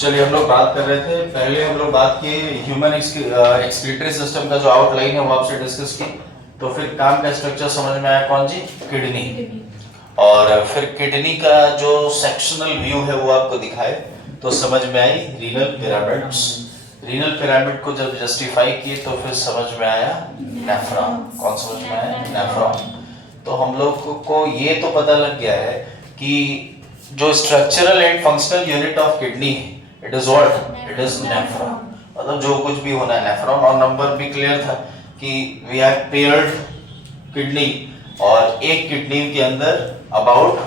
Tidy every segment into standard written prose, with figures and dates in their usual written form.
चलिए हम लोग बात कर रहे थे, पहले हम लोग बात किए ह्यूमन एक्सक्रीटरी सिस्टम का जो आउटलाइन है वो आपसे डिस्कस की। तो फिर काम का स्ट्रक्चर समझ में आया, कौन जी? किडनी। और फिर किडनी का जो सेक्शनल व्यू है वो आपको दिखाए तो समझ में आई रीनल पिरामिड्स। रीनल पिरामिड को जब जस्टिफाई किए तो फिर समझ में आया नेफ्रॉन। कौन समझ में आया? नेफ्रॉन। तो हम लोग को ये तो पता लग गया है कि जो structural and functional unit of kidney है, it is what? It is nephron. मतलब जो कुछ भी होना है नेफ्रॉन। और नंबर भी क्लियर था कि वी हैव पेयर्ड किडनी, और एक किडनी के अंदर about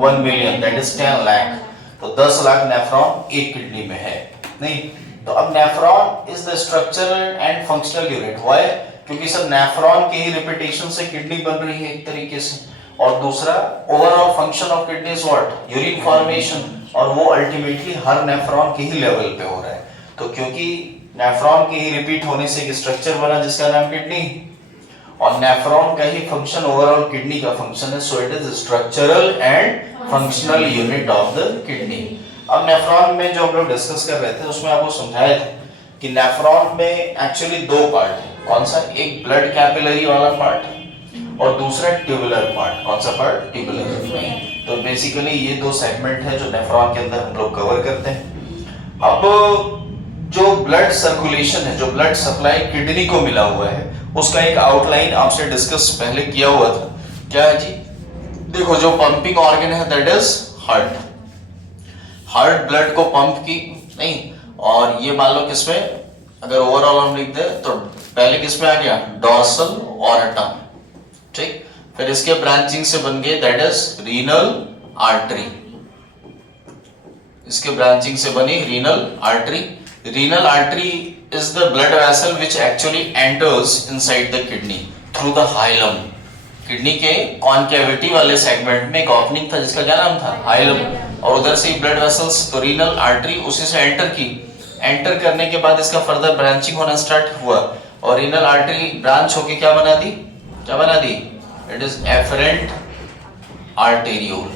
1 million, that is 10 lakh. तो 10 लाख नेफ्रॉन एक किडनी में है। नहीं तो अब nephron is the structural and functional unit. Why? क्योंकि सर नेफ्रॉन के ही रिपीटेशन से किडनी बन रही है एक तरीके से। और दूसरा overall function of kidney is what? Urine formation. और वो अल्टीमेटली हर नेफ्रॉन के ही लेवल पे हो रहा है। तो क्योंकि नेफ्रॉन के ही रिपीट होने से एक स्ट्रक्चर बना जिसका नाम किडनी, और नेफ्रॉन का ही फंक्शन ओवरऑल किडनी का फंक्शन है, so it is structural and functional unit of the kidney. अब नेफ्रॉन में जो हम लोग डिस्कस कर रहे थे उसमें आपको समझाया था कि नेफ्रॉन में एक्चुअली दो पार्ट है। कौन सा? एक ब्लड कैपिलरी वाला पार्ट है और दूसरा ट्यूबुलर पार्ट। कौन सा पार्ट? ट्यूबुलर। तो बेसिकली ये दो सेगमेंट है जो नेफ्रॉन के अंदर हम लोग कवर करते हैं। अब जो ब्लड सर्कुलेशन है, जो ब्लड सप्लाई किडनी को मिला हुआ है, उसका एक आउटलाइन आपसे डिस्कस पहले किया हुआ था। क्या है जी? देखो, जो पंपिंग ऑर्गन है that is heart. Heart blood को पंप की नहीं, और ये मान लो किसमें, अगर ओवरऑल हम लिख दे तो पहले किसमें आ गया? डॉर्सल ऑर्टम। ठीक, फिर इसके ब्रांचिंग से बन गए दैट इज रीनल आर्टरी। इसके ब्रांचिंग से बनी renal artery. Renal artery is the blood vessel which actually enters inside the kidney through the hilum। Kidney के कॉन्केविटी वाले सेगमेंट में एक ओपनिंग था जिसका क्या नाम था? हाइलम। और उधर से ब्लड वेसल्स, तो रीनल आर्टरी उसी से एंटर की। एंटर करने के बाद इसका फर्दर ब्रांचिंग होना स्टार्ट हुआ, और रीनल आर्टरी ब्रांच होके क्या बना दी? क्या बना दी? It is afferent arteriole.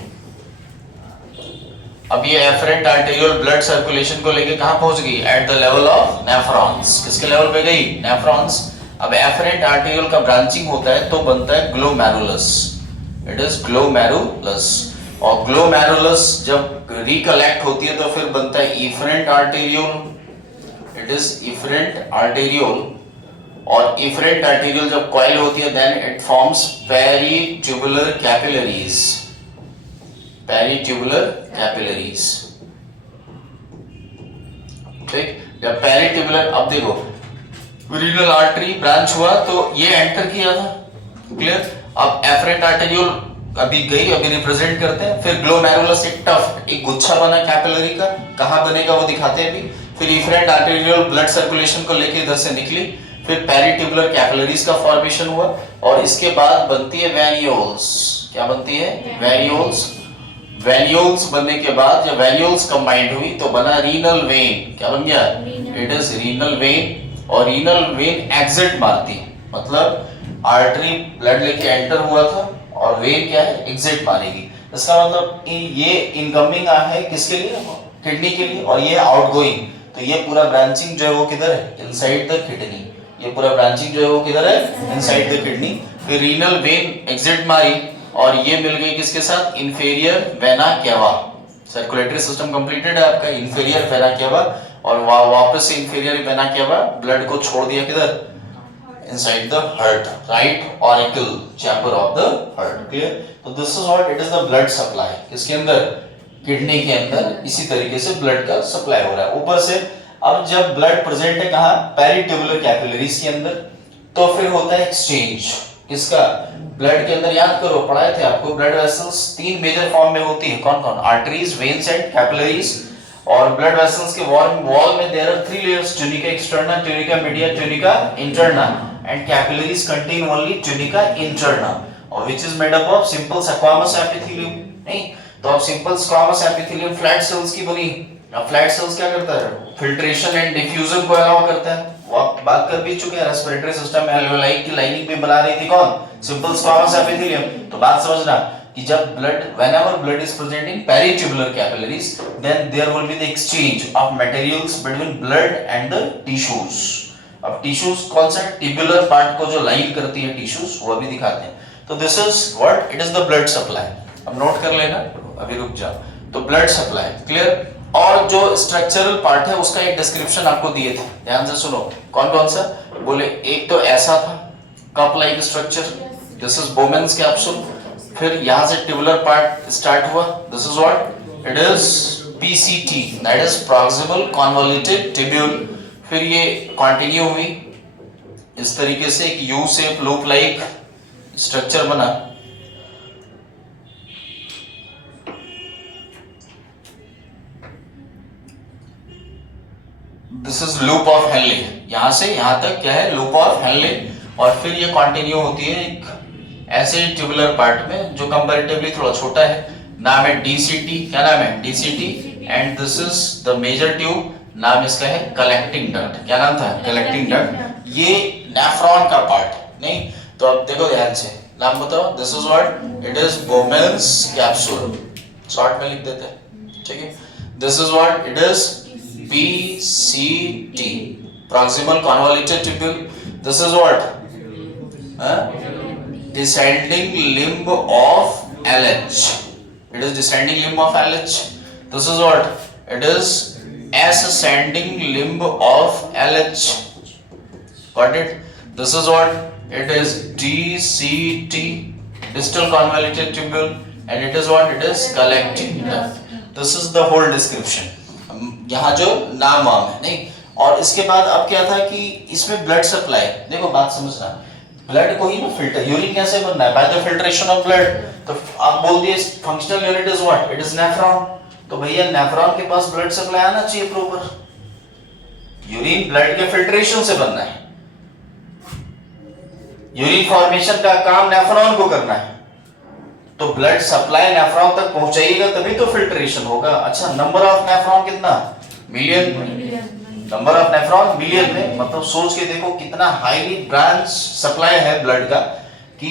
अब ये एफरेंट आर्टेरियोल ब्लड सर्कुलेशन को लेके कहां पहुंच गई? At the level of nephrons. किसके लेवल पे गई? नेफ्रॉन्स। अब एफरेंट आर्टेरियोल का ब्रांचिंग होता है तो बनता है ग्लोमेरुलस। It is glomerulus. और ग्लोमेरुलस जब रिकलेक्ट होती है तो फिर बनता है efferent arteriole. It is efferent arteriole. और इफरेंट आर्टेरियोल जब कॉइल होती है then it forms peritubular capillaries. Peritubular capillaries. ठीक, या पेरिट्यूबुलर। अब देखो, रीनल आर्टरी ब्रांच हुआ तो ये एंटर किया था, क्लियर। अब एफरेंट आर्टेरियोल अभी गई, अभी रिप्रेजेंट करते हैं। फिर ग्लोमेरुलस एक टफ्ट, एक गुच्छा बना कैपिलरी का, कहां बनेगा वो दिखाते हैं अभी। फिर इफरेंट आर्टेरियोल ब्लड सर्कुलेशन को लेके इधर से निकली, फिर पेरिट्यूबुलर कैपिलरीज का फॉर्मेशन हुआ, और इसके बाद बनती है वेन्यूल्स। क्या बनती है? वेन्यूल्स। वेन्यूल्स बनने के बाद जब वेन्यूल्स कंबाइंड हुई तो बना रीनल वेन। क्या बन गया? It is renal vein. और रीनल वेन एग्जिट मारती, मतलब आर्टरी ब्लड लेके एंटर हुआ था और वेन क्या है? एग्जिट मारेगी। इसका मतलब ये इनकमिंग है किसके लिए? किडनी के लिए। और ये आउटगोइंग। तो ये पूरा ब्रांचिंग जो है वो किधर है? Inside the kidney. ये पूरा ब्रांचिंग जो है वो किधर है? Inside the kidney. फिर रीनल वेन एग्जिट मारी और ये मिल गई किसके साथ? Inferior vena cava. Circulatory system completed है आपका, इन्फीरियर वेना केवा। और वापस से इन्फीरियर वेना केवा ब्लड को छोड़ दिया किधर? Inside the heart, right auricle chamber of the heart. Clear? तो this is what it is the blood supply. किसके अंदर? किडनी के अंदर इसी तरीके से ब्लड का सप्लाई हो रहा है ऊपर से। अब जब ब्लड प्रेजेंट है कहां? पेरिट्यूबुलर कैपिलरीज के अंदर, तो फिर होता है एक्सचेंज। किसका? ब्लड के अंदर। याद करो, पढ़ाए थे आपको, ब्लड वेसल्स तीन मेजर फॉर्म में होती है। कौन कौन? Arteries, veins and capillaries. और ब्लड वेसल्स के वॉल में there are 3 layers: tunica externa, tunica media, tunica interna. And capillaries contain only tunica interna, और which is made up of simple squamous epithelium. नहीं तो अब simple squamous epithelium flat cells की बनी। अब flat cells क्या करता है? फिल्ट्रेशन एंड डिफ्यूजन को अलाउ करता है। वो आप बात कर भी चुके हैं, रेस्पिरेटरी सिस्टम में एल्वेओलाई की लाइनिंग भी बना रही थी कौन? Simple squamous epithelium. तो बात समझना कि कि जब blood whenever blood is present in peritubular capillaries then there will be the exchange of materials between blood and the tissues. अब टिश्यूज कौन सा टिब्युलर पार्ट को जो लाइन करती है टिश्यूज वो भी दिखाते हैं. तो this is what it is the blood supply. अब नोट कर लेना, अभी रुक जाओ. तो ब्लड सप्लाई क्लियर. और जो स्ट्रक्चरल पार्ट है उसका एक डिस्क्रिप्शन आपको दिए थे, ध्यान से सुनो. कौन कौन सा बोले. एक तो ऐसा था cup like structure, this is Bowman's capsule. फिर यहां से ट्यूबुलर पार्ट स्टार्ट हुआ, this is what it is PCT, that is proximal convoluted tubule. फिर ये कंटिन्यू हुई इस तरीके से, एक U shape loop like structure बना. This is loop of Henle, यहां से यहां तक क्या है लूप ऑफ हेनले. और फिर ये कंटिन्यू होती है एक ऐसे ट्यूबुलर पार्ट में जो कंपैरेटिवली थोड़ा छोटा है. नाम है डीसीटी. क्या नाम है DCT. And this is the major tube, नाम इसका है कलेक्टिंग डक्ट. क्या नाम था कलेक्टिंग डक्ट. ये नेफ्रॉन का पार्ट नहीं. तो अब देखो ध्यान से, नाम बताओ. This is what it is Bowman's capsule, short में लिख देते हैं, ठीक है. This is what it is PCT, proximal convoluted tubule. This is what descending limb of LH. It is descending limb of LH. This is what it is ascending limb of LH. Got it? This is what it is DCT, distal convoluted tubule, and it is what it is collecting duct. This is the whole description. यहाँ जो नाम वाम है नहीं. और इसके बाद अब क्या था कि इसमें ब्लड सप्लाई. देखो बात समझना, ब्लड को ही ना फिल्टर, यूरिन कैसे बनना है by the filtration of blood. तो आप बोल दिए functional unit is what it is nephron. तो भैया नेफ्रॉन के पास ब्लड सप्लाई आना चाहिए प्रॉपर. यूरिन ब्लड के फिल्ट्रेशन से बनना है, यूरिन फॉर्मेशन का काम नेफ्रॉन को करना है. तो ब्लड सप्लाई नेफ्रॉन तक पहुंचाइएगा तभी तो फिल्ट्रेशन होगा. अच्छा, नंबर ऑफ नेफ्रॉन कितना मिलियन में. नंबर ऑफ नेफ्रॉन मिलियन में, मतलब सोच के देखो कितना हाईली ब्रांच सप्लाई है ब्लड का, कि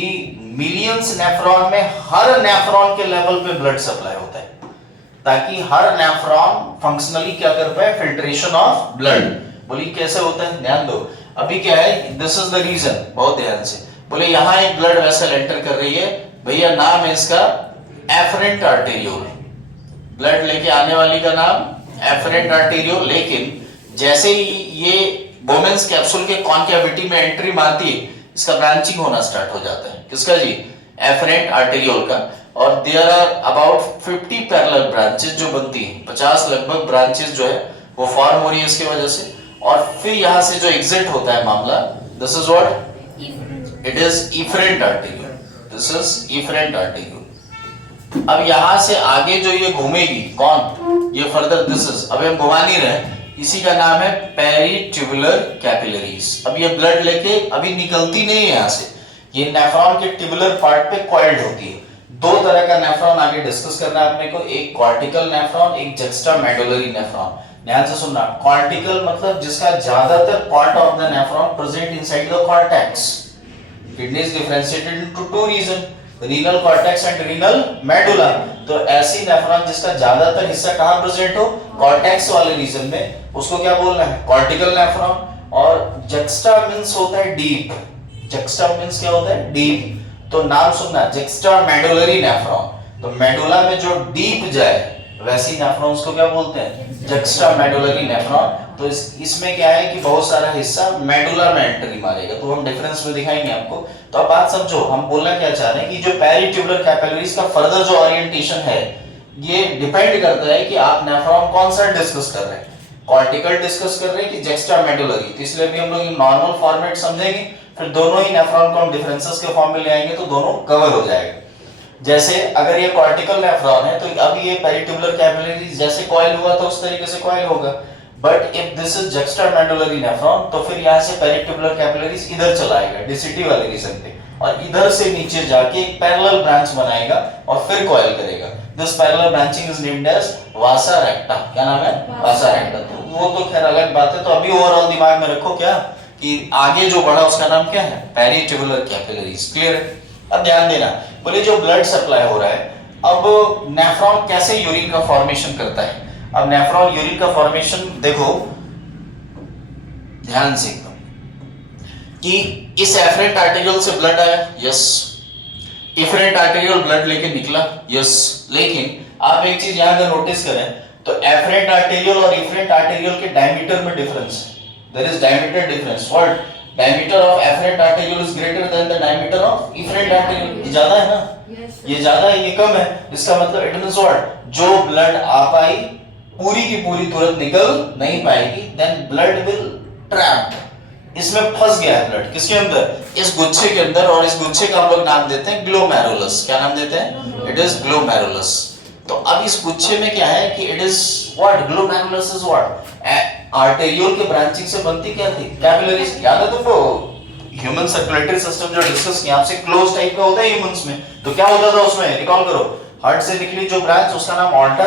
मिलियंस नेफ्रॉन में हर नेफ्रॉन के लेवल पे ब्लड सप्लाई होता है, ताकि हर नेफ्रॉन फंक्शनली क्या कर पाए फिल्ट्रेशन ऑफ ब्लड. बोलिए कैसे होता है, ध्यान दो. अभी क्या है, दिस इज द रीजन, बहुत ध्यान से. बोले यहाँ एक ब्लड वेसल एंटर कर रही है भैया, नाम है इसका एफरेंट आर्टेरियोल. ब्लड लेके आने वाली का नाम एफरेंट आर्टेरियोल. लेकिन जैसे ही ये बोमेन्स कैप्सूल के कॉन्केविटी में एंट्री मारती है, इसका ब्रांचिंग होना स्टार्ट हो जाता है. किसका जी, एफरेंट आर्टेरियोल का. और there are about 50 parallel branches जो बनती हैं, 50 लगभग ब्रांचेस जो है वो फॉर्म हो रही है इसकी वजह से. और फिर यहां से जो एग्जिट होता है मामला, this is what it is efferent arteriole. This is efferent arteriole. अब यहां से आगे जो ये घूमेगी कौन, ये फर्दर दिस इज, अभी हम घुमा नहीं रहे, इसी का नाम है पेरिट्यूबुलर कैपिलरीज. अब ये ब्लड लेके अभी निकलती नहीं है यहां से, ये नेफ्रॉन के ट्यूबुलर पार्ट पे कॉइल्ड होती है. दो तरह का नेफ्रॉन आगे डिस्कस करना है अपने को, एक कॉर्टिकल नेफ्रॉन, एक जुक्स्टामेडुलरी नेफ्रॉन. ध्यान से सुनना, कॉर्टिकल मतलब जिसका ज्यादातर part of the nephron present inside the cortex. Kidney is differentiated into two region, renal cortex and renal medulla. तो ऐसी नेफ्रॉन जिसका ज्यादातर हिस्सा कहां प्रेजेंट हो, कॉर्टेक्स वाले रीजन में, उसको क्या बोलना है, कॉर्टिकल नेफ्रॉन. और जुक्स्टा मींस होता है डीप. जुक्स्टा मींस क्या होता है, डीप. तो नाम सुनना, जुक्स्टामेडुलरी नेफ्रॉन. तो मेडुला में जो डीप जाए वैसी नेफ्रॉन्स को क्या बोलते हैं, जुक्स्टामेडुलरी नेफ्रॉन. तो इसमें क्या है कि बहुत सारा हिस्सा मेडुला में एंट्री मारेगा, तो हम डिफरेंस में दिखाएंगे आपको. तो अब बात समझो, हम बोलना क्या चाह रहे हैं कि जो पेरिट्यूबुलर कैपिलरीज का फर्दर जो ओरिएंटेशन है, ये डिपेंड करता है कि आप नेफ्रॉन कौन सा डिस्कस कर रहे हैं, कॉर्टिकल डिस्कस कर रहे हैं कि जुक्स्टामेडुलरी. तो इसलिए भी हम लोग नॉर्मल फॉर्मेट समझेंगे, फिर दोनों ही नेफ्रॉन को हम डिफरेंसेस के फॉर्म में ले आएंगे तो दोनों कवर हो जाएगा. जैसे अगर ये कॉर्टिकल नेफ्रॉन है तो अब ये पेरिट्यूबुलर कैपिलरी जैसे कॉइल हुआ तो उस तरीके से कॉइल होगा. But if this is juxtamedullary nephron, तो फिर यहाँ से पेरिट्यूबुलर कैपिलरीज इधर चलाएगा डीसीटी वाले रीजन पे, और इधर से नीचे जाके एक पैरेलल ब्रांच बनाएगा और फिर कॉइल करेगा. This parallel branching is named as vasa recta. क्या नाम है, वासा रेक्टा. तो वो तो खैर अलग बात है. तो अभी ओवरऑल दिमाग में रखो क्या कि आगे जो बढ़ा उसका नाम क्या है, पेरिट्यूबुलर कैपिलरीज. क्लियर है. अब ध्यान देना, बोले जो ब्लड सप्लाई हो रहा है, अब नेफ्रॉन कैसे यूरिन का फॉर्मेशन करता है? अब नेफ्रॉन यूरिन का फॉर्मेशन देखो ध्यान से कि इस एफरेंट आर्टेरियल से ब्लड आया, यस, इफरेंट आर्टेरियल ब्लड लेके निकला, यस, लेकिन आप एक चीज यहां अगर नोटिस करें तो एफरेंट आर्टेरियल और इफरेंट आर्टेरियल के डायमीटर में डिफरेंस है, there is diameter difference. What? Diameter of afferent arterial is greater than the diameter of efferent arterial. ये ज्यादा है ना? ये ज्यादा है, ये कम है। इसका मतलब इट मींस व्हाट? जो ब्लड आ पाई पूरी की पूरी तुरंत निकल नहीं पाएगी, देन ब्लड विल ट्रैप्ड, इसमें फंस गया है ब्लड। किसके अंदर? इस गुच्छे के अंदर, और इस गुच्छे का हम लोग नाम देते हैं ग्लोमेरुलस। क्या नाम देते हैं? It is glomerulus. तो अब इस गुच्छे में क्या है कि it is what? Glomerulus is what? Arteriole के ब्रांचिंग से बनती क्या थी? कैपिलरीज। याद है तुमको ह्यूमन सर्कुलेटरी सिस्टम जो डिस्कस किया आपसे, क्लोज टाइप का होता है ह्यूमंस में, तो क्या होता था उसमें? रिकॉल करो। हार्ट से निकली जो ब्रांच उसका नाम ऑर्टा,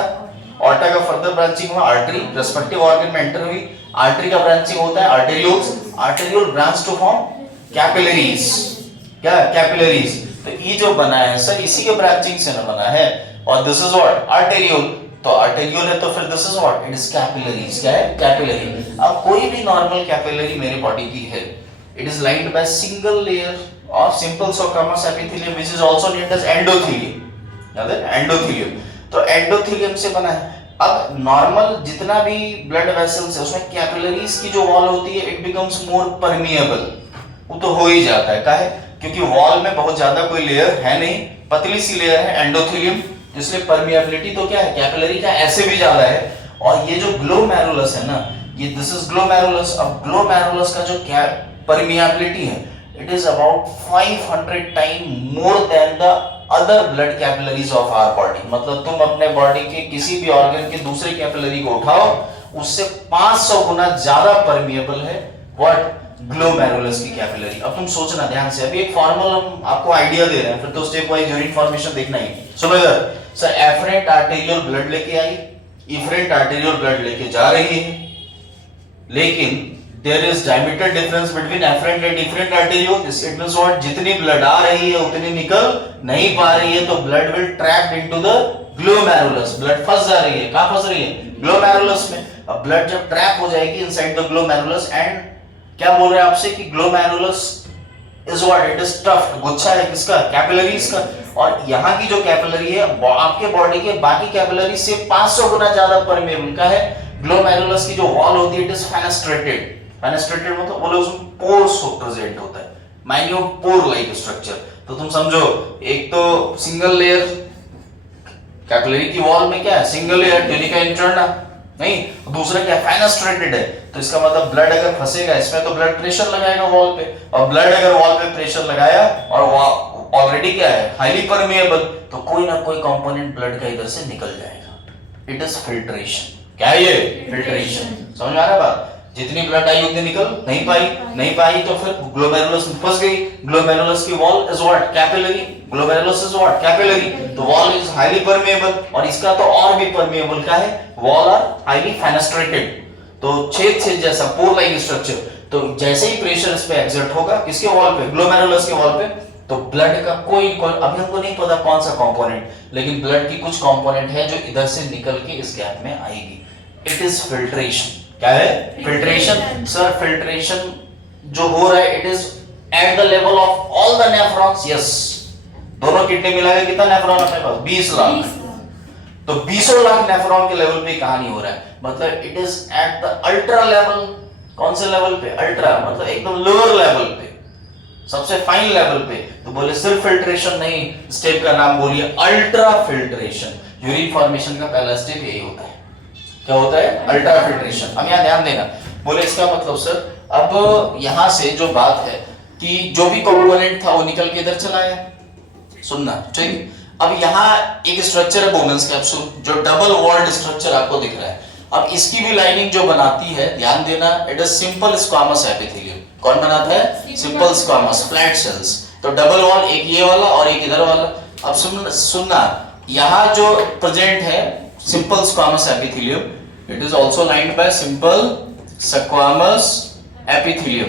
ऑर्टा का फर्दर ब्रांचिंग हुआ आर्टरी, रेस्पेक्टिव ऑर्गन में एंटर हुई, आर्टरी का ब्रांचिंग होता है arterioles, arteriole branch to form capillaries. क्या? कैपिलरीज। तो ये जो बना है सर इसी के ब्रांचिंग से ना बना है, और दिस इज व्हाट? आर्टेरियोल। तो आर्टेरियोल है तो फिर this is what? It is capillaries. क्या है? कैपिलरी। अब कोई भी नॉर्मल कैपिलरी मेरे बॉडी की है, it is lined by single layer of simple squamous epithelium which is also named as endothelium। याद है? एंडोथीलियम। तो एंडोथीलियम से बना है। अब नॉर्मल जितना भी ब्लड वेसल्स है उसमें कैपिलरीज की जो वॉल होती है इट बिकम्स मोर परमिएबल, वो तो हो ही जाता है। काहे? क्योंकि वॉल में बहुत ज्यादा कोई लेयर है नहीं, पतली सी लेयर है एंडोथीलियम, इसलिए परमिएबिलिटी तो क्या है कैपिलरी का ऐसे भी ज्यादा है। और ये जो ग्लोमेरुलस है ना, ये दिस इज ग्लोमेरुलस। अब ग्लोमेरुलस का जो क्या परमिएबिलिटी है, it is about 500 time more than the other blood capillaries of our body. मतलब तुम अपने बॉडी के किसी भी ऑर्गन के दूसरे कैपिलरी को उठाओ, उससे 500 गुना ज्यादा परमिएबल है व्हाट? ग्लोमेरुलस की कैपिलरी। अब तुम सोचना ध्यान से, अभी एक फॉर्मूला हम आपको आइडिया दे रहे हैं, फिर तो स्टेप वाइज यूरिन फॉर्मेशन देखना ही। सुनो इधर, सर एफरेंट आर्टेरियल ब्लड लेके आई, इफरेंट आर्टेरियल ब्लड लेके जा रही है, लेकिन there is diameter difference between afferent and efferent arteriole। This it means what? जितनी ब्लड आ रही है उतनी निकल नहीं पा रही है, तो blood will trapped into the glomerulus। Blood फंस जा रही है। कहाँ फंस रही है? ग्लोमेरुलस में। अब ब्लड जब ट्रैप हो जाएगी इनसाइड द ग्लोमेरुलस, एंड क्या बोल रहे हैं आपसे कि glomerulus is what? It is stuffed। गुच्छा है किसका? कैपिलरीज का। और यहाँ की जो कैपिलरी है आपके बॉडी के बाकी कैपिलरी से 500 गुना ज्यादा परमेबल का है। ग्लोमेरुलस की जो वॉल होती है इट इज फेनेस्ट्रेटेड। फेनेस्ट्रेटेड मतलब बोले उसमें पोर्स प्रेजेंट होता है, माइन्यूट पोर लाइक स्ट्रक्चर। तो तुम समझो, एक तो सिंगल लेयर कैपिलरी की वॉल में क्या है? सिंगल लेयर ट्यूनिका इंटरना, नहीं, दूसरा क्या? फेनेस्ट्रेटेड है। तो इसका मतलब ब्लड अगर फंसेगा इसमें तो ब्लड प्रेशर लगाएगा वॉल पे, और ब्लड अगर वॉल पे प्रेशर लगाया और ऑलरेडी क्या है? हाईली परमेएबल, तो कोई ना कोई कंपोनेंट ब्लड का इधर से निकल जाएगा। It is filtration. क्या है ये? फिल्ट्रेशन। समझ में आ रहा है बात? जितनी ब्लड आई उतनी निकल नहीं पाई तो फिर ग्लोमेरुलस में फंस गई। ग्लोमेरुलस की wall is what? Capillary. Glomerulus is what? Capillary. तो वॉल इज हाईली परमेएबल, और इसका तो और भी परमेएबल का है, वॉल आर हाईली फेनेस्ट्रेटेड। तो छेद जैसा पोर लाइक स्ट्रक्चर। तो जैसे ही प्रेशर इस पे एक्सर्ट होगा किसके वॉल पे? ग्लोमेरुलस के वॉल पे, तो ब्लड का कोई अभी हमको नहीं पता कौन सा कंपोनेंट, लेकिन ब्लड की कुछ कंपोनेंट है जो इधर से निकल के इस गैप में आएगी। It is filtration. क्या है? फिल्ट्रेशन। सर फिल्ट्रेशन जो हो रहा है it is at the level of all the nephrons. Yes, दोनों किडनी मिला के कितना नेफ्रॉन अपने पास? 20 लाख। तो 20 लाख नेफ्रॉन के लेवल पे कहानी हो रहा है। मतलब it is at the ultra level. कौन से लेवल पे? अल्ट्रा मतलब एकदम लोअर लेवल पे, सबसे फाइन लेवल पे। तो बोले सिर्फ फिल्ट्रेशन नहीं, स्टेप का नाम बोलिए अल्ट्रा फिल्ट्रेशन। यूरिन फॉर्मेशन का पहला स्टेप यही होता है। क्या होता है? Ultra filtration. अब यहाँ ध्यान देना, बोले इसका मतलब सर अब यहाँ से जो बात है कि जो भी कंपोनेंट था वो निकल के इधर चला आया। सुनना ठीक। अब यहाँ एक स्ट्रक्चर है बोनस कैप्सूल, जो डबल वॉल्ड स्ट्रक्चर आपको दिख रहा है। अब इसकी भी लाइनिंग जो बनाती है, ध्यान देना, it is simple squamous epithelium. कौन बनाता है? Simple squamous flat sales. तो डबल वॉल, एक ये वाला और एक इधर वाला। अब सुनना, यहाँ जो प्रेजेंट है simple squamous epithelium, it is also lined by simple squamous epithelium,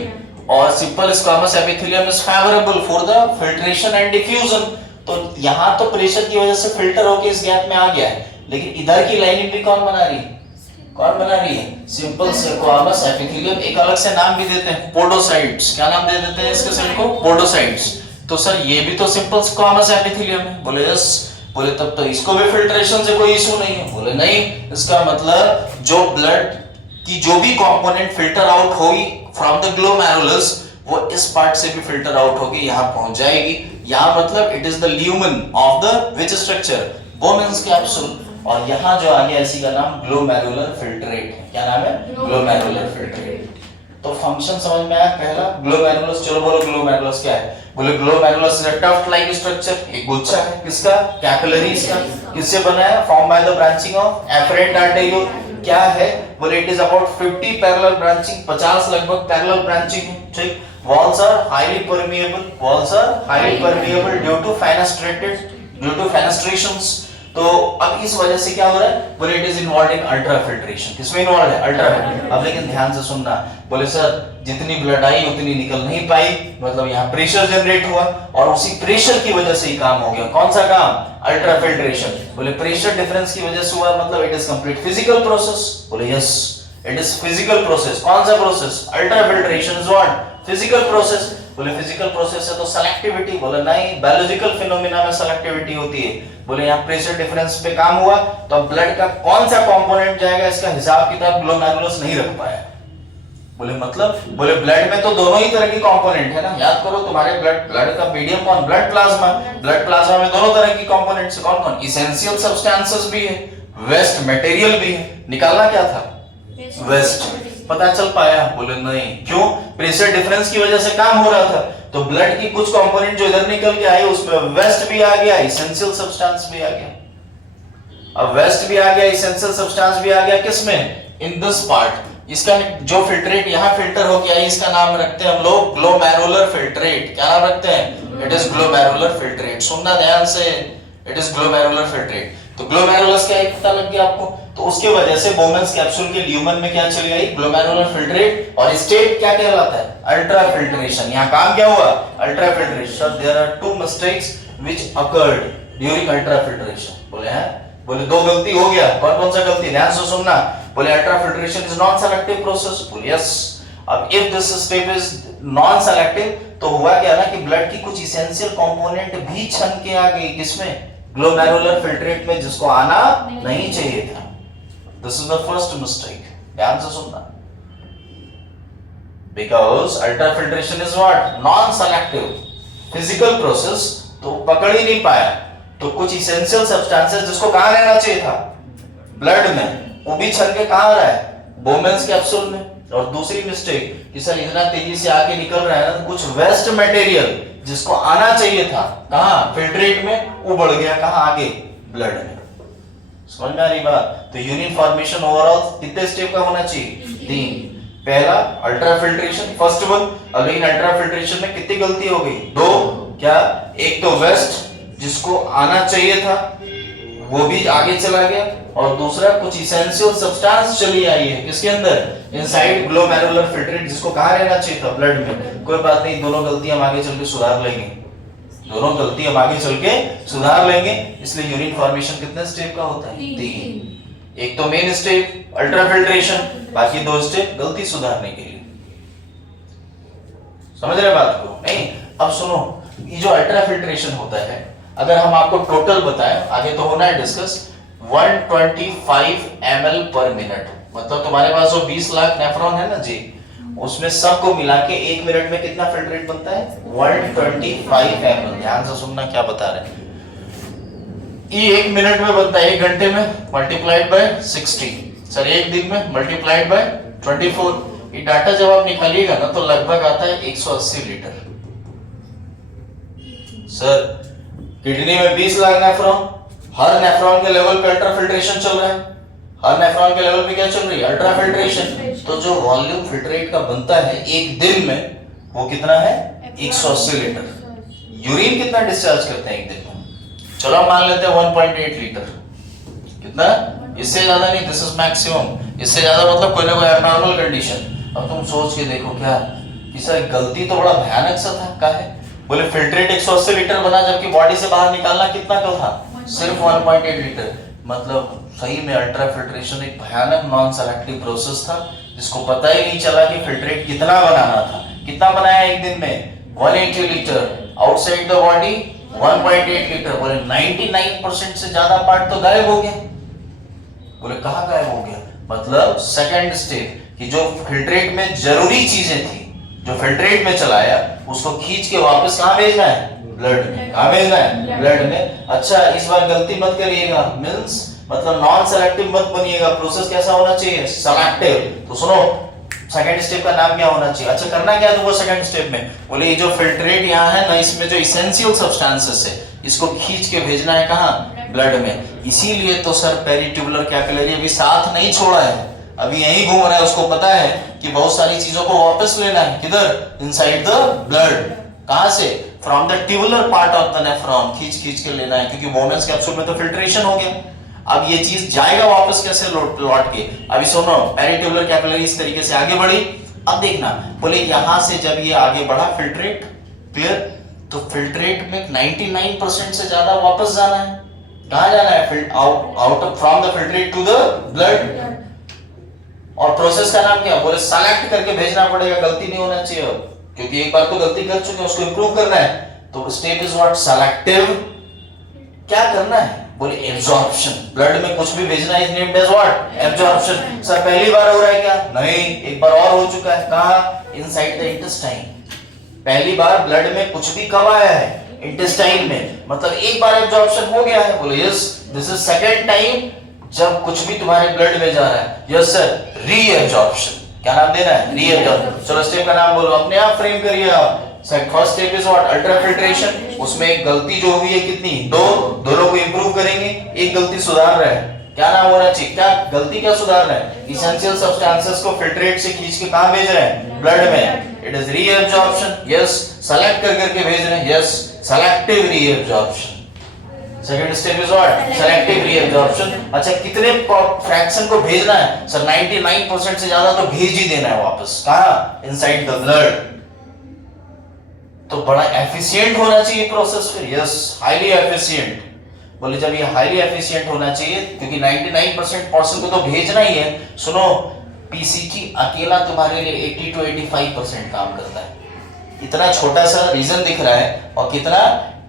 और simple squamous epithelium is favorable for the filtration and diffusion। तो यहाँ तो प्रेशर की वजह से फिल्टर होके इस गैप में आ गया है, लेकिन इधर की लाइनिंग भी कौन बना रही है? कौन बना रही है? Simple squamous epithelium. एक अलग से नाम भी देते हैं, पोडोसाइट्स। क्या नाम दे देते हैं इसके सेल को? पोडोसाइट्स। तो सर ये भी तो सिंपल स्क्वामस एपिथेलियम है। बोले यस। बोले तब तो इसको भी फिल्ट्रेशन से कोई इशू नहीं है। बोले नहीं, इसका मतलब जो ब्लड की जो भी कंपोनेंट फिल्टर आउट होगी फ्रॉम द ग्लोमेरुलस, वो इस पार्ट से भी फिल्टर आउट होगी, यहाँ पहुंच जाएगी। यहाँ मतलब it is the lumen of the which structure? Bowman's capsule. और यहाँ जो आ गया इसी का नाम ग्लोमेरुलर फिल्ट्रेट है। क्या नाम है? Glomerular filtrate. तो फंक्शन समझ में आया पहला? ग्लोमेरुलस। चलो बोलो ग्लोमेरुलस क्या है? बोले glomerulus is a tuft like structure, एक गुच्छा है। किसका? कैपिलरीज का। किससे बना है? Form by the branching of afferent arteriole. क्या है? बोले it is about 50 parallel branching, 50 लगभग पैरेलल ब्रांचिंग है। ठीक। Walls are highly permeable, walls are highly permeable due to fenestrations. तो अब इस वजह से क्या हो रहा है? बोले it is involve in ultra filtration. किसमें इन्वॉल्व है? Ultra filtration. अब लेकिन ध्यान से सुनना, बोले सर जितनी ब्लड आई उतनी निकल नहीं पाई, मतलब यहाँ प्रेशर जनरेट हुआ और उसी प्रेशर की वजह से ही काम हो गया। कौन सा काम? Ultra filtration. बोले प्रेशर डिफरेंस की वजह से हुआ, मतलब it is complete physical process. बोले yes, it is physical process. कौन सा process? Ultrafiltration is what? Physical process. बोले फिजिकल प्रोसेस है तो सेलेक्टिविटी? बोले नहीं, बायोलॉजिकल फिनोमेना में सेलेक्टिविटी होती है। बोले यहाँ प्रेशर डिफरेंस पे काम हुआ तो अब ब्लड का कौन सा कंपोनेंट जाएगा इसका हिसाब किताब ग्लोमेरुलस नहीं रख पाया। बोले मतलब? बोले ब्लड में तो दोनों ही तरह के कंपोनेंट है ना। याद करो तुम्हारे ब्लड का मीडियम कौन? Blood plasma. ब्लड प्लाज्मा में दोनों तरह की कंपोनेंट्स कौन कौन? एसेंशियल सब्सटेंसेस भी है, वेस्ट मटेरियल भी है। निकालना क्या था? वेस्ट। पता चल पाया? बोले नहीं। क्यों? प्रेशर डिफरेंस की वजह से काम हो रहा था, तो ब्लड की कुछ कंपोनेंट जो इधर निकल के आए उसमें वेस्ट भी आ गया, एसेंशियल सब्सटेंस भी आ गया। अब वेस्ट भी आ गया, एसेंशियल सब्सटेंस भी आ गया, किसमें? In this part. इसका जो फिल्ट्रेट यहाँ फिल्टर हो गया इसका नाम रखते हैं हम लोग ग्लोमेरुलर फिल्ट्रेट। क्या नाम रखते हैं? It is glomerular filtrate. सुनना ध्यान से, इट इज ग्लोमेरुलर फिल्ट्रेट। तो ग्लोमेरुलस क्या है पता लग गया आपको? तो उसके वजह से बोमेन्स कैप्सूल के ल्यूमेन में क्या चली गई? Glomerular filtrate. और स्टेट क्या कहलाता है? Ultra filtration. यहाँ काम क्या हुआ? Ultra filtration. There are two mistakes which occurred during ultra filtration. बोले हैं? बोले दो गलती हो गया। कौन कौन सा गलती? ध्यान से सुनना। बोले ultra filtration is non selective process. बोले यस। अब if this step is non selective तो हुआ क्या ना कि ब्लड की कुछ एसेंशियल कंपोनेंट भी छन के आ गई। किसमें? ग्लोमेरुलर फिल्ट्रेट में, जिसको आना नहीं चाहिए था। This is the first mistake. ध्यान से सुनना। Because ultra filtration is what? Non selective physical process, तो पकड़ ही नहीं पाया। तो कुछ एसेंशियल सब्सटेंसेस जिसको कहां रहना चाहिए था? ब्लड में, वो भी छन के कहां आ रहा है? बोमेन्स कैप्सूल में। और दूसरी मिस्टेक कि सर इतना तेजी से आके निकल रहा है ना, तो कुछ वेस्ट मटेरियल जिसको आना चाहिए था कहां? फिल्ट्रेट में, वो बढ़ गया कहां? आगे ब्लड में। समझ में आ रही बात? तो यूरिन फॉर्मेशन ओवरऑल कितने स्टेप का होना चाहिए? 3। पहला अल्ट्रा फिल्ट्रेशन, फर्स्ट वन। अब लेकिन अल्ट्रा फिल्ट्रेशन में कितनी गलती हो गई? 2। क्या? एक तो वेस्ट जिसको आना चाहिए था वो भी आगे चला गया, और दूसरा कुछ एसेंशियल सब्सटेंस चली आई है किसके अंदर? इनसाइड ग्लोमेरुलर फिल्ट्रेट, जिसको कहां रहना चाहिए था? ब्लड में। कोई बात नहीं, दोनों गलतियां हम आगे चल के सुधार लेंगे। दोनों गलती हम आगे चल के सुधार लेंगे। इसलिए यूरिन फॉर्मेशन कितने स्टेप का होता है? 3। एक तो मेन स्टेप अल्ट्रा फिल्ट्रेशन, बाकी 2 स्टेप गलती सुधारने के लिए। समझ रहे बात को? नहीं? अब सुनो, ये जो अल्ट्रा फिल्ट्रेशन होता है, अगर हम आपको टोटल बताएं, आगे तो होना है डिस्कस, 125 ml पर मिनट। मतलब तुम्हारे पास जो 20 लाख नेफ्रॉन है ना जी, उसमें सबको मिला के 1 मिनट में कितना फिल्ट्रेट बनता है? 125 ml। ध्यान से सुनना क्या बता रहे हैं। ये 1 मिनट में बनता है, 1 घंटे में मल्टीप्लाइड बाय 60। सर 1 दिन में मल्टीप्लाइड बाय 24। ये डाटा जब आप निकालिएगा ना तो लगभग आता है 180 लीटर। सर किडनी में 20 लाख नेफ्रॉन, हर नेफ्रॉन के लेवल पे अल्ट्रा फिल्ट्रेशन चल रहा है। हर नेफ्रॉन के लेवल पे क्या चल रही है? Ultra filtration. तो जो वॉल्यूम फिल्ट्रेट का बनता है एक दिन में, वो कितना है? 180 लीटर। यूरिन कितना डिस्चार्ज करते हैं एक दिन में? चलो मान लेते हैं 1.8 लीटर। कितना? इससे ज्यादा नहीं, दिस इज मैक्सिमम। इससे ज्यादा मतलब कोई ना कोई एबनॉर्मल कंडीशन। अब तुम सोच के देखो क्या कि सर गलती तो बड़ा भयानक सा था। क्या है? बोले फिल्ट्रेट 180 लीटर बना, जबकि बॉडी से बाहर निकालना कितना का था, सिर्फ 1.8 लीटर। मतलब सही में अल्ट्रा फिल्ट्रेशन एक भयानक नॉन सेलेक्टिव प्रोसेस था, जिसको पता ही नहीं चला कि फिल्ट्रेट कितना बनाना था। कितना बनाया एक दिन में, 180 litre, outside the body 1.8 litre. बोले 99% से ज्यादा पार्ट तो गायब हो गया। बोले कहाँ गायब हो गया, मतलब सेकंड स्टेप कि जो फिल्ट्रेट में जरूरी चीजें थी, जो फिल्ट्रेट में चलाया, उसको खींच के वापस कहाँ भेजना है, ब्लड में। कहाँ भेजना है, ब्लड में। अच्छा इस बार गलती मत करिएगा, मींस मतलब नॉन सेलेक्टिव मत बनिएगा, प्रोसेस कैसा होना चाहिए, सेलेक्टिव। तो सुनो सेकंड स्टेप का नाम क्या होना चाहिए। अच्छा करना क्या तुमको सेकंड स्टेप में, बोले ये जो फिल्ट्रेट यहाँ है ना, इसमें जो इसेंशियल सब्सटेंसेस है, इसको खींच के भेजना है कहाँ, ब्लड में। इसीलिए तो सर पेरिट्यूबुलर कैपिलरी अभी साथ नहीं छोड़ा है, अभी यहीं घूम रहा है। उसको पता है कि बहुत सारी चीजों को वापस लेना है, किधर, इनसाइड द ब्लड। कहां से, from the tubular part of the nephron, खींच के लेना है, क्योंकि बोमेन्स कैप्सूल में तो फिल्ट्रेशन हो गया। अब ये चीज जाएगा वापस कैसे लौट के। अभी सुनो, पेरिट्यूबुलर कैपिलरी इस तरीके से आगे बढ़ी। अब देखना, बोले यहां से जब ये आगे बढ़ा फिल्ट्रेट, क्लियर, तो फिल्ट्रेट में 99% से ज्यादा वापस जाना है। कहां जाना है, out from the filtrate to the blood. और प्रोसेस का नाम क्या, बोले सेलेक्ट करके भेजना पड़ेगा, गलती नहीं होना चाहिए, क्योंकि एक बार तो गलती कर चुके हैं, उसको इंप्रूव करना है। तो स्टेप इज व्हाट, सेलेक्टिव। क्या करना है, बोले एब्जॉर्प्शन, ब्लड में कुछ भी भेजना है, is named as what, absorption. Sir पहली बार हो रहा है क्या, नहीं, एक बार और हो चुका है। कहां, इनसाइड द इंटेस्टाइन। पहली बार ब्लड में कुछ भी कब आया है, इंटेस्टाइन में, मतलब एक बार एब्जॉर्प्शन हो गया है। बोले yes, this is second time जब कुछ भी तुम्हारे ब्लड में जा रहा है। Yes sir, reabsorption. क्या नाम देना है, रीएब्जॉर्प्शन। चलो स्टेप का नाम बोलो, अपने आप फ्रेम करिए आप। First step is what, ultrafiltration. उसमें एक गलती जो हुई है कितनी, दोनों को इंप्रूव करेंगे, एक गलती सुधार रहे हैं। क्या नाम होना चाहिए, क्या गलती क्या सुधार रहे हैं, इसेंशियल सब्सटेंसेस को फिल्ट्रेट से खींच के कहां भेज रहे हैं, ब्लड में। It is reabsorption. Yes, select करके भेज रहे हैं। Yes, selective reabsorption. Second step is what, selective reabsorption. अच्छा कितने फ्रैक्शन को भेजना है, सर 99% से ज्यादा तो भेज ही देना है वापस, कहां, इनसाइड द ब्लड। तो बड़ा एफिशिएंट होना चाहिए प्रोसेस फिर। Yes, highly efficient. बोले जब ये हाईली एफिशिएंट होना चाहिए, क्योंकि 99% पोर्शन को तो भेजना ही है। सुनो, पीसीटी अकेला तुम्हारे लिए 80 to 85% काम करता है। इतना छोटा सा रीजन दिख रहा है, और कितना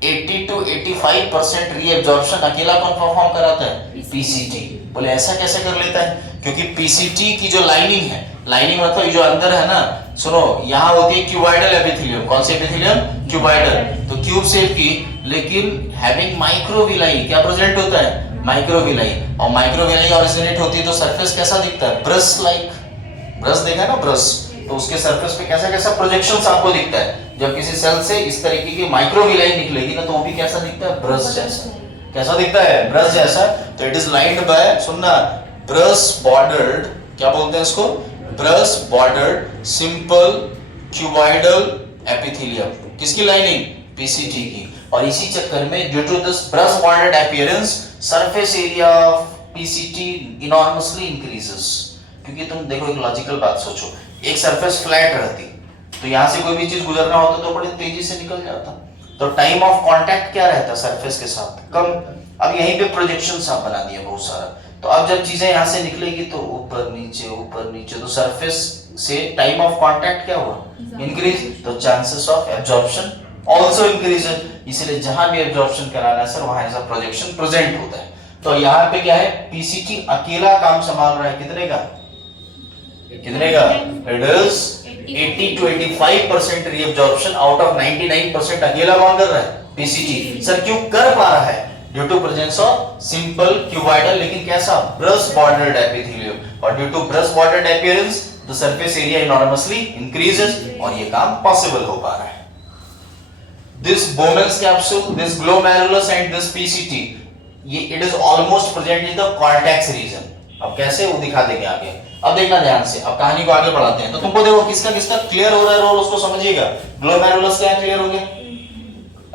80 to 85% रीएब्जॉर्प्शन अकेला कौन परफॉर्म कराता है, पीसीटी। बोले ऐसा कैसे कर लेता है, क्योंकि पीसीटी की जो लाइनिंग है, लाइनिंग मतलब जो अंदर है ना, सुनो यहाँ होती है क्यूबॉइडल एपिथेलियम। कौन सी एपिथेलियम, क्यूबॉइडल। तो क्यूब शेप की, लेकिन हैविंग माइक्रोविलाई, क्या प्रेजेंट होता है, माइक्रोविलाई। और माइक्रोविलाई ओरिजिनेट होती है तो सरफेस कैसा दिखता है, ब्रश लाइक। ब्रश देखा ना, ब्रश, तो उसके सरफेस पे कैसा कैसा प्रोजेक्शंस आपको दिखता है। जब किसी सेल से इस तरीके की माइक्रोविलाई निकलेगी ना, तो वो भी कैसा दिखता है, ब्रश जैसा। कैसा दिखता है, ब्रश जैसा। तो इट इज लाइंड बाय, सुनना, ब्रश बॉर्डर्ड, क्या बोलते हैं इसको, brush bordered simple cuboidal epithelium. किसकी लाइनिंग, पीसीटी की। और इसी चक्कर में due to this brush bordered appearance, surface area of PCT enormously increases. क्योंकि तुम देखो, एक लॉजिकल बात सोचो, एक सरफेस फ्लैट रहती तो यहां से कोई भी चीज गुजरना होता तो बड़ी तेजी से निकल जाता, तो टाइम ऑफ कांटेक्ट क्या रहता सरफेस के साथ, कम। अब यहीं पे प्रोजेक्शंस आप बना दिए बहुत सारा, तो अब जब चीजें यहां से निकलेगी तो ऊपर नीचे, तो सरफेस से टाइम ऑफ कांटेक्ट क्या हुआ, इंक्रीज, तो chances of absorption also increase. इसलिए जहां भी एब्जॉर्प्शन कराना है सर, वहां ऐसा प्रोजेक्शन प्रेजेंट होता है। तो यहाँ पे क्या है, पीसीटी अकेला काम संभाल रहा है, कितने का, it is 80 to 85% reabsorption out of 99%। अकेला कौन कर रहा है, पीसीटी। सर क्यों कर पा रहा है, due to presence of simple cuboidal, लेकिन कैसा, ब्रश बॉर्डर्ड एपिथेलियम। और due to brush bordered appearance the surface area enormously increases, और ये काम पॉसिबल हो पा रहा है। This Bowman's capsule, this glomerulus and this PCT, ये it is almost present in the cortex region. अब कैसे वो दिखा देंगे आगे, अब देखना ध्यान से, अब कहानी को आगे बढ़ाते हैं। तो तुमको देखो किसका किसका क्लियर हो रहा है रोल, उसको समझिएगा। ग्लोमेरुलस क्या क्लियर हो गया,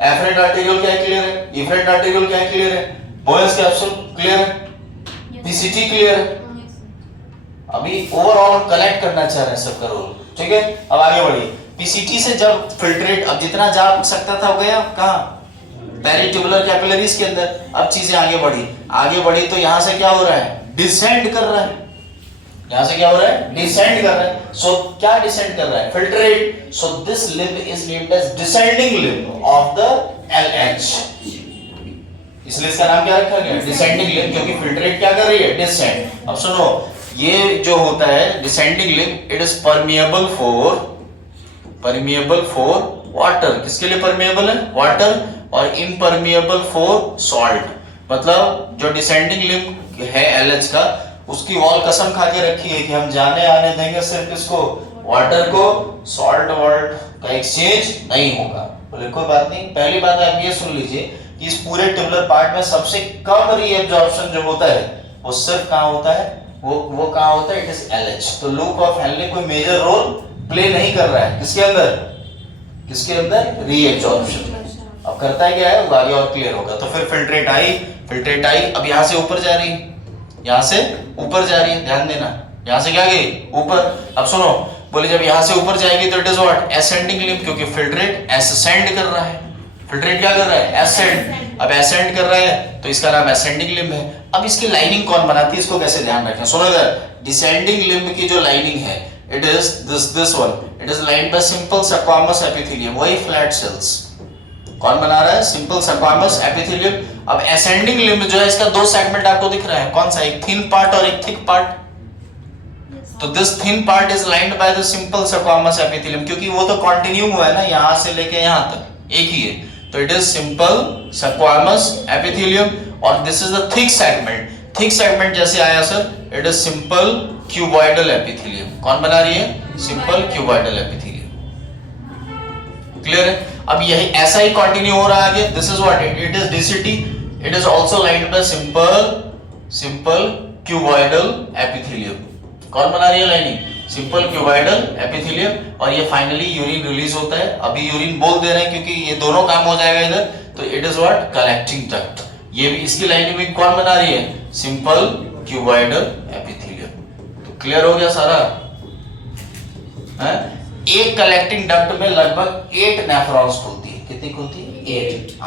एफरेंट आर्टेरियल क्या क्लियर है, इफरेंट आर्टेरियल क्या क्लियर है, बोयस कैप्सूल क्लियर है, पीसीटी क्लियर है। अभी ओवरऑल कलेक्ट करना चाह रहे हैं सबका रोल, ठीक है। अब आगे बढ़िए, पीसीटी से जब फिल्ट्रेट अब जितना जा सकता था हो गया कहाँ, पेरिट्यूबुलर कैपिलरीज के अंदर। अब चीजें आगे बढ़ी तो यहां से क्या हो रहा है, डिसेंड कर रहा है। यहां से क्या हो रहा है, डिसेंड कर रहा है। सो क्या डिसेंड कर रहा है, filtrate. So this limb is named as descending limb of the LH, इसलिए इसका नाम क्या रखा गया, डिसेंडिंग लिम्ब, क्योंकि फिल्ट्रेट क्या कर रही है, डिसेंड। अब सुनो, ये जो होता है descending limb, it is permeable for water. किसके लिए परमिएबल है, वाटर, और इम्परमिएबल फॉर सॉल्ट। मतलब जो डिसेंडिंग लिम्ब है एलएच का, उसकी वॉल कसम खा के रखी है कि हम जाने आने देंगे सिर्फ किसको, वाटर को, सॉल्ट वर्ल्ड का एक्सचेंज नहीं होगा। बोले कोई बात नहीं। पहली बात आप ये सुन लीजिए कि इस पूरे ट्यूबुलर पार्ट में सबसे कम रीएब्जॉर्प्शन जो होता है वो सिर्फ कहां होता है, वो कहां होता है, इट इज एलएच। तो लूप ऑफ हेनले कोई मेजर रोल प्ले नहीं कर रहा है किसके अंदर, रीएब्जॉर्प्शन। अब करता है क्या है, वो आगे और क्लियर होगा। तो फिर फिल्ट्रेट आई, अब यहां से ऊपर जा रही है, ध्यान देना, यहां से क्या गई, ऊपर। अब सुनो, बोले जब यहां से ऊपर जाएगी तो it is what, ascending limb, क्योंकि फिल्ट्रेट असेंड कर रहा है। फिल्ट्रेट क्या कर रहा है, असेंड। अब असेंड कर रहा है तो इसका नाम असेंडिंग लिम्ब है। अब इसकी लाइनिंग कौन बनाती है, इसको कैसे ध्यान रखना, सुनो इधर। डिसेंडिंग लिम्ब की जो लाइनिंग है, it is this one, it is lined bye simple squamous epithelium, वही फ्लैट सेल्स। कौन बना रहा है, सिंपल स्क्वामस एपिथेलियम। अब असेंडिंग लिम्ब जो है, इसका दो सेगमेंट आपको दिख रहा है, कौन सा, एक थिन पार्ट और एक थिक पार्ट। तो this thin part is lined by the simple squamous epithelium, क्योंकि वो तो कंटिन्यू हुआ है ना, यहां से लेके यहां तक एक ही है। तो it is simple squamous epithelium. और this is the thick segment. Thick segment जैसे आया sir, it is simple cuboidal epithelium. कौन बना रही है, सिंपल क्यूबॉइडल एपिथेलियम। क्लियर है। अब यही ऐसा ही कंटिन्यू हो रहा है आगे। This is what, it is DCT, it is also lined bye simple cuboidal epithelium. कौन बना रही है लाइनिंग, सिंपल क्यूबॉइडल एपिथेलियम। और ये फाइनली यूरिन रिलीज होता है। अभी यूरिन बोल दे रहे हैं क्योंकि ये दोनों काम हो जाएगा इधर। तो it is what, collecting duct. ये भी इसकी लाइनिंग भी कौन बना रही है, सिंपल क्यूबॉइडल एपिथेलियम। तो क्लियर हो गया सारा है? एक कलेक्टिंग डक्ट में लगभग 8 नेफ्रॉन्स खुलती है। कितनी खुलती है,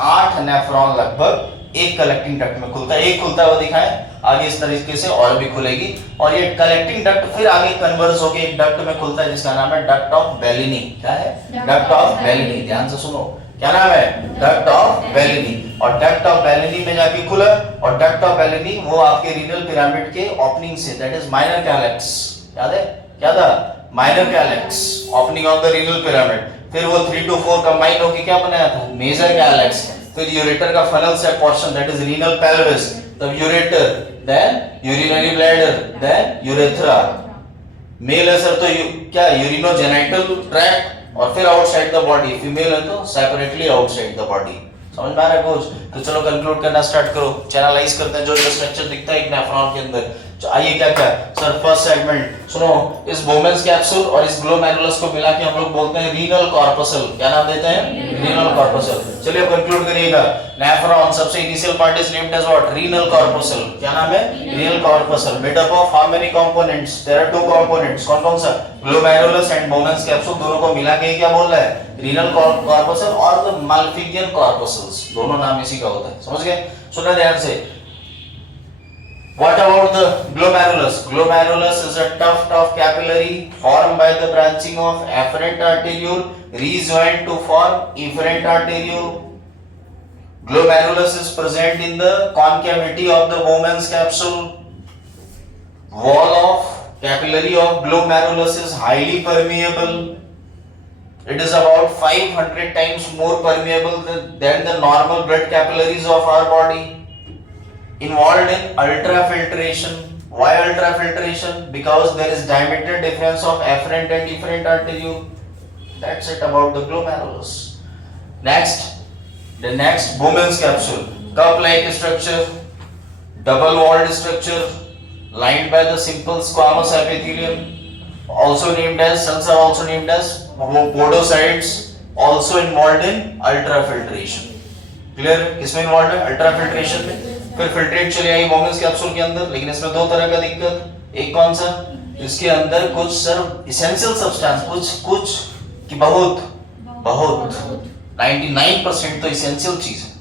8 नेफ्रॉन लगभग एक कलेक्टिंग डक्ट में खुलता है। एक खुलता हुआ दिखाएं, आगे इस तरीके से और भी खुलेगी। और ये कलेक्टिंग डक्ट फिर आगे कन्वर्स होकर एक डक्ट में खुलता है जिसका नाम है डक्ट ऑफ बेलिनी। क्या है, डक्ट ऑफ बेलिनी। ध्यान से सुनो, क्या नाम है, डक्ट ऑफ बेलिनी। और डक्ट ऑफ बेलिनी में जाके खुला, और डक्ट ऑफ बेलिनी वो आपके रीनल पिरामिड के ओपनिंग से, दैट इज माइनर कैलेक्स, याद है क्या था, minor calyx, opening of the renal pyramid. फिर वो 3 to 4 कंबाइन होकर क्या बनाया था, मेजर कैलेक्स। फिर यूरेटर का फनल से portion, that is renal pelvis, तब ureter, then urinary bladder, then urethra. Male है सर तो क्या, यूरिनोजेनिटल ट्रैक्ट, और फिर आउटसाइड द बॉडी। फीमेल है तो सेपरेटली आउटसाइड द बॉडी। समझ में आ रहा है कुछ? तो चलो कंक्लूड करना स्टार्ट करो, चैनलाइज करते हैं जो स्ट्रक्चर दिखता है एक नेफ्रॉन के अंदर। आइए क्या क्या सर, फर्स्ट सेगमेंट सुनो, इस बोमेंस कैप्सूल और इस ग्लोमेरुलस को मिला के हम लोग बोलते हैं रीनल कॉर्पसल। क्या नाम देते हैं, रीनल कॉर्पसल। चलिए कंक्लूड करिएगा, नेफ्रॉन सबसे initial part is named as what, renal corpuscle. क्या नाम है, renal corpuscle. Made up of how many components, there are 2 components. कौन कौन सा, ग्लोमेरुलस एंड बोमेंस कैप्सूल, दोनों को मिला के क्या बोल रहा है, रीनल कॉर्पसल और द माल्फिगियन कॉर्पसल्स, दोनों नाम इसी का होता है। समझ गए, सुना ध्यान से। What about the glomerulus? Glomerulus is a tuft of capillary formed by the branching of afferent arteriole rejoined to form efferent arteriole. Glomerulus is present in the concavity of the Bowman's capsule. Wall of capillary of glomerulus is highly permeable. It is about 500 times more permeable than the normal blood capillaries of our body. Involved in ultrafiltration. Why ultrafiltration? Because there is diameter difference of afferent and efferent arteriole. That's it about the glomerulus. Next, the next Bowman's capsule, cup-like structure, double-walled structure, lined by the simple squamous epithelium, also named as, cells are also named as podocytes, also involved in ultrafiltration. Clear? किसमें involved है, ultrafiltration में। फिर filtrate चले आई बोमेंस capsule के अंदर, लेकिन इसमें 2 तरह का दिक्कत। एक कौन सा, इसके अंदर कुछ सर एसेंशियल सब्सटेंस, कुछ कि बहुत बहुत 99% तो इसेंशियल चीज है।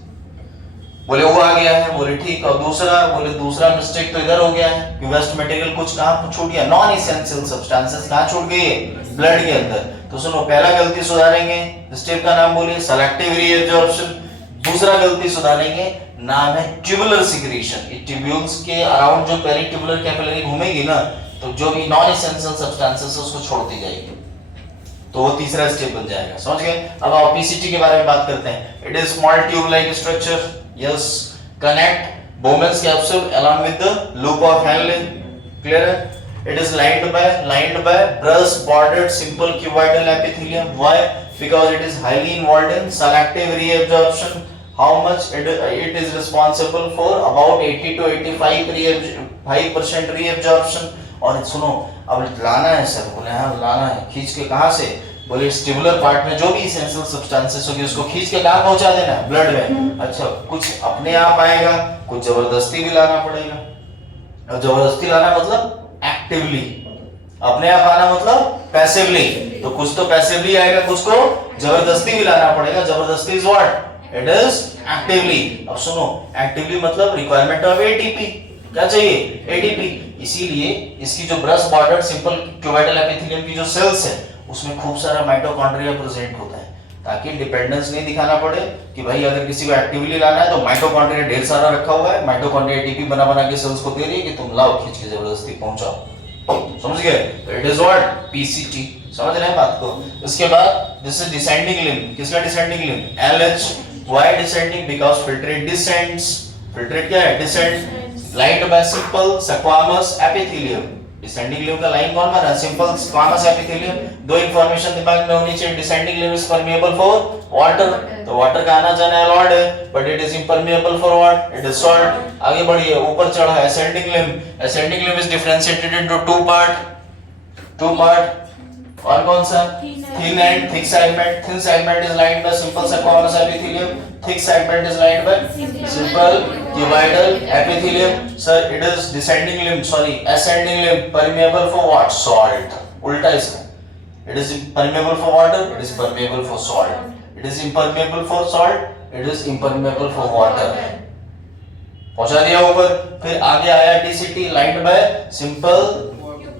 बोले वो आ गया है, बोले ठीक। और दूसरा मिस्टेक तो इधर हो गया है कि वेस्ट मटेरियल कुछ कहां छूट गया, नॉन इसेंशियल सब्सटेंसेस कहां छूट गई है, ब्लड के अंदर। तो सुनो, पहला गलती सुधारेंगे, स्टेप का नाम बोलिए, सेलेक्टिव रीअब्जॉर्प्शन। दूसरा गलती सुधारेंगे, नाम है ट्यूबुलर सिक्रीशन। ये ट्यूब्यूल्स के अराउंड जो पेरिट्यूबुलर कैपिलरी घूमेगी ना, तो जो भी नॉन इसेंशियल सब्सटेंसेस है उसको छोड़ती जाएगी। तो वो तीसरा स्टेप बन जाएगा, समझ गए। अब आप पीसीटी के बारे में बात करते हैं। It is small tube like structure, yes, connect Bowman's capsule along with the loop of Henle. Clear है? It is lined by brush bordered simple cuboidal epithelium. Why? Because it is highly involved in selective reabsorption. How much it is responsible for? About 80 to 85% reabsorption. और सुनो, अब लाना है sir, बोले हाँ लाना है, खींच के कहाँ से? बोले स्टिमुलर पार्ट में जो भी इसेंशियल सब्सटेंसेस होगी उसको खींच के कहाँ पहुंचा देना है, ब्लड में। अच्छा, कुछ अपने आप आएगा, कुछ जबरदस्ती भी लाना पड़ेगा। और जबरदस्ती लाना मतलब एक्टिवली, अपने आप आना मतलब पैसिवली। तो कुछ तो पैसिवली आएगा, कुछ को जबरदस्ती भी लाना पड़ेगा। जबरदस्ती is what? It is actively. अब सुनो, एक्टिवली मतलब रिक्वायरमेंट ऑफ एटीपी। क्या चाहिए? एटीपी। इसीलिए इसकी जो brush bordered simple cuboidal epithelium की जो सेल्स है उसमें खूब सारा माइटोकॉन्ड्रिया प्रेजेंट होता है, ताकि डिपेंडेंस नहीं दिखाना पड़े कि भाई अगर किसी को एक्टिवली लाना है तो माइटोकॉन्ड्रिया ढेर सारा रखा हुआ है, माइटोकॉन्ड्रिया एटीपी बना बना के सेल्स को दे रही है कि तुम लाओ, खींच के जबरदस्ती पहुंचाओ। समझ गए? It is what? पीसीटी। समझ रहे हैं बात को? इसके बाद दिस इज डिसेंडिंग लिम्ब। किसका descending limb? LH. Why descending? Because filtrate descends. Filtrate क्या है? Descend. Lined by simple squamous epithelium. Descending limb का लाइन कौन बना? Simple squamous epithelium. दो इंफॉर्मेशन दिमाग में होनी चाहिए, descending limb is permeable for water, तो वाटर का आना जाना अलाउड है, but it is इम्परमेएबल for what? It is salt. आगे बढ़िए, ऊपर चढ़ा ascending limb. Ascending limb is differentiated into two part. और कौन सा? Thin and thick segment. Thin segment is lined bye simple squamous epithelium, thick segment is lined bye simple cuboidal epithelium. Sir, it is descending limb, sorry ascending limb, permeable for what? Salt. उल्टा इसका, it is permeable for water, it is permeable for salt. It is impermeable for salt, it is impermeable for water. पहुंचा दिया ऊपर। फिर आगे आया DCT, lined by simple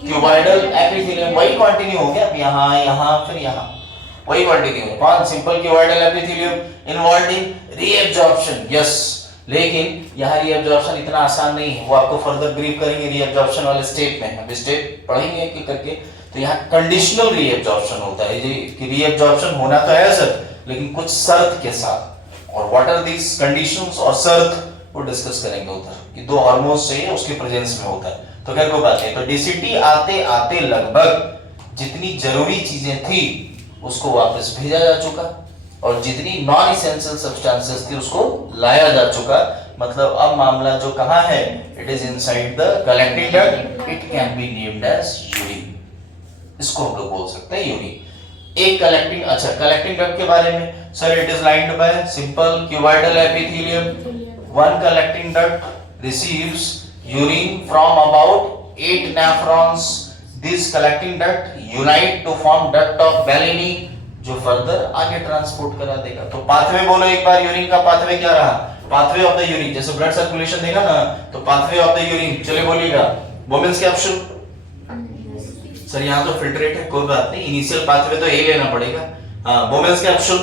cuboidal epithelium. वही continue हो गया, अब यहाँ फिर यहाँ वही कंटिन्यू है। कौन? Simple cuboidal epithelium involved in reabsorption. Yes, लेकिन यहाँ रीएब्जॉर्प्शन इतना आसान नहीं है, वो आपको फर्दर ब्रीफ करेंगे रीएब्जॉर्प्शन वाले स्टेप में। अब स्टेप पढ़ेंगे एक करके। तो यहाँ कंडीशनल रीएब्जॉर्प्शन होता है, ये कि रीएब्जॉर्प्शन होना तो है सर, लेकिन कुछ शर्त के साथ। और व्हाट आर दीस कंडीशंस और शर्त, वो डिस्कस करेंगे उधर, कि दो हार्मोन्स चाहिए उसके प्रेजेंस में होता है। तो खैर कोई बात नहीं। तो डीसीटी आते आते लगभग जितनी जरूरी चीजें थी उसको वापस भेजा जा चुका, और जितनी नॉन इसेंशियल सब्सटेंसेस थी उसको लाया जा चुका। मतलब अब मामला जो कहां है? It is inside the collecting duct. It can be named as urine. इसको हम लोग बोल सकते हैं यूरिन। एक कलेक्टिंग, अच्छा कलेक्टिंग डक्ट के बारे में sir, it is lined bye simple cuboidal epithelium. One collecting duct receives urine from about 8 nephrons. This collecting duct unite to form duct of Bellini, जो फर्दर आगे ट्रांसपोर्ट करा देगा। तो पाथवे बोलो एक बार, यूरिन का पाथवे क्या रहा? पाथवे ऑफ द यूरिन, जैसे ब्लड सर्कुलेशन देखा ना, तो पाथवे ऑफ द यूरिन। चलिए बोलिएगा, Bowman's कैप्सूल। सर यहाँ तो फिल्ट्रेट है, कोई बात नहीं, इनिशियल पाथवे तो यही लेना पड़ेगा। हाँ, Bowman's capsule,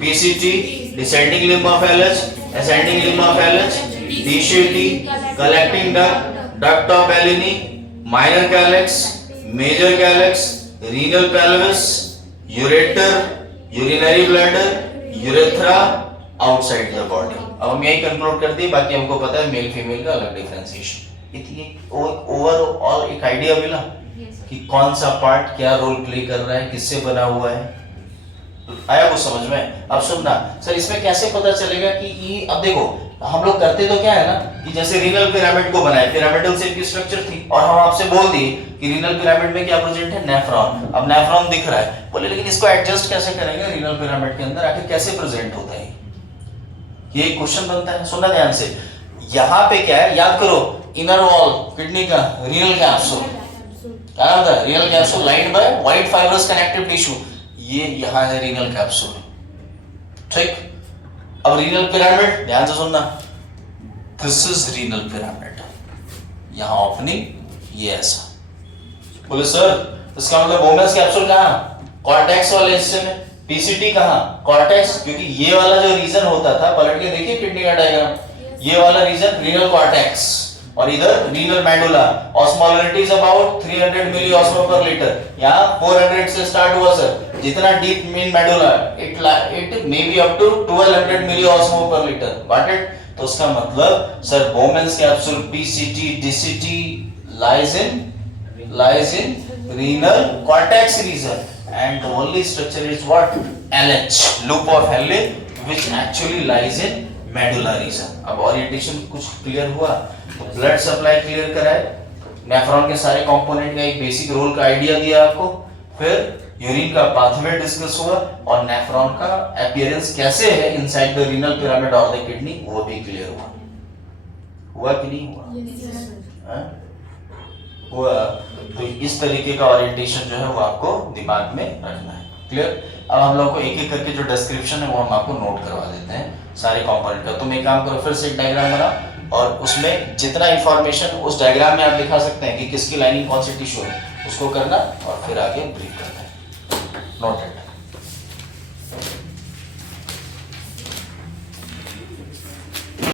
PCT, descending limb of LH, ascending limb of LH, DCT, collecting duct, duct of Bellini, minor calyx, major calyx, renal pelvis, ureter, urinary bladder, urethra, outside the body. अब हम यही conclude कर दिए, बाकी हमको पता है male female का अलग डिफरेंशिएशन। इतनी ओवरऑल एक आइडिया मिला कि कौन सा पार्ट क्या रोल प्ले कर रहा है, किससे बना हुआ है। आया कुछ समझ में? अब सुनना सर, इसमें कैसे पता चलेगा कि ये, अब देखो हम लोग करते तो क्या है ना, कि जैसे रीनल पिरामिड को बनाए, पिरामिडल शेप की स्ट्रक्चर थी, और हम आपसे बोल दिए कि रीनल पिरामिड में क्या प्रेजेंट है? नेफ्रॉन। अब नेफ्रॉन दिख रहा है, बोले लेकिन इसको एडजस्ट कैसे करेंगे रीनल पिरामिड के अंदर, आखिर कैसे प्रेजेंट होता है? ये एक क्वेश्चन बनता है। सुनना ध्यान से, यहाँ पे क्या है, याद करो, इनर वॉल किडनी का रीनल कैप्सूल, क्या नाम था? Renal capsule lined by white fibrous connective tissue. ये यहाँ है रीनल कैप्सूल, ठीक। अब रीनल पिरामिड ध्यान से सुनना, दिस इज रीनल पिरामिड, यहाँ ओपनिंग, ये ऐसा। बोले सर इसका मतलब बोमेंस कैप्सूल कहाँ, कॉर्टेक्स वाले हिस्से में, पीसीटी कहाँ, कॉर्टेक्स, क्योंकि ये वाला जो रीजन होता था, पलट के देखिए किडनी का डायग्राम, ये वाला रीजन रीनल कॉर्टेक्स और इधर renal medulla, osmolarity is about 300 milli osmo per litre, यहाँ 400 से स्टार्ट हुआ सर, जितना deep mean medulla it may be up to 1200 milli osmo per litre, got it. तो उसका मतलब sir Bowman's capsule PCT DCT lies in renal cortex region and the only structure is what, LH, loop of Henle, which actually lies in medulla region। अब orientation कुछ clear हुआ, तो blood supply clear कराए, nephron के सारे component का एक basic role का आइडिया दिया आपको, फिर यूरिन का पाथवे डिस्कस हुआ और नेफ्रॉन का अपीयरेंस कैसे है inside the renal pyramid of the kidney वो भी क्लियर हुआ कि नहीं हुआ? हुआ। तो इस तरीके का ओरिएंटेशन जो है वो आपको दिमाग में रखना है, क्लियर। अब हम लोग को एक एक करके जो डिस्क्रिप्शन है वो हम आपको नोट करवा देते हैं सारे कंपोनेंट का। तुम एक काम करो, फिर से एक डायग्राम बनाओ और उसमें जितना इंफॉर्मेशन उस डायग्राम में आप दिखा सकते हैं कि किसकी लाइनिंग कौन सी टिश्यू है उसको करना और फिर आगे ब्रीफ करना है, नोटेड।